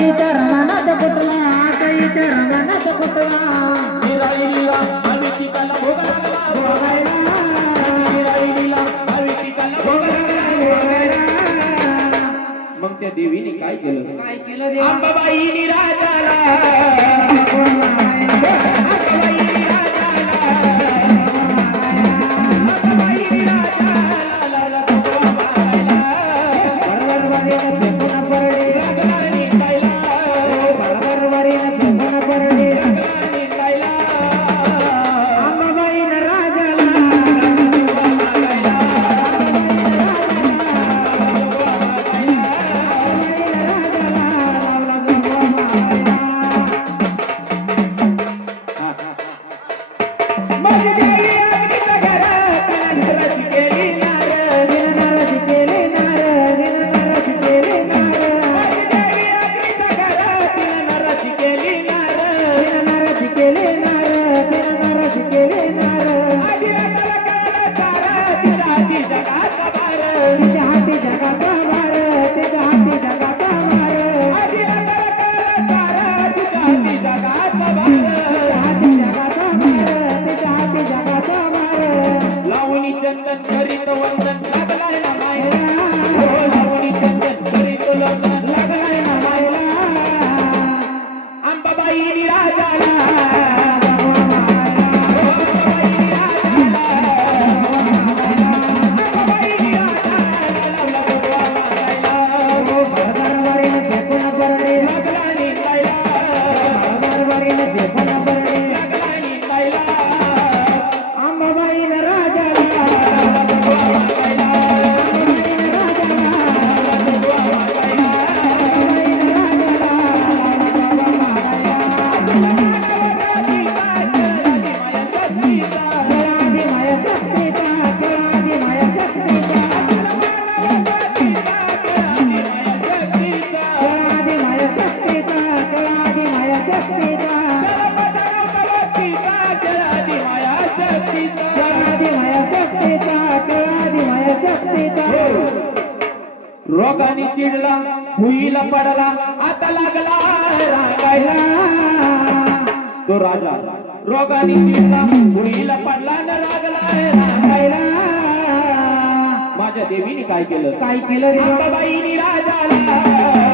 कैद रंगनाथ कुटला कैद रंगनाथ कुटला निराईला मग त्या देवीने काय केलं? काय केलं अंबाबाई निराजाला जाना रोगाने चिडला मुईला पडला आता लागला रागायला. तो राजा रोगाने चिडला मुईला पडला ना लागला रागायला. माझ्या देवीने काय केलं? काय केलं बाईनी राजाला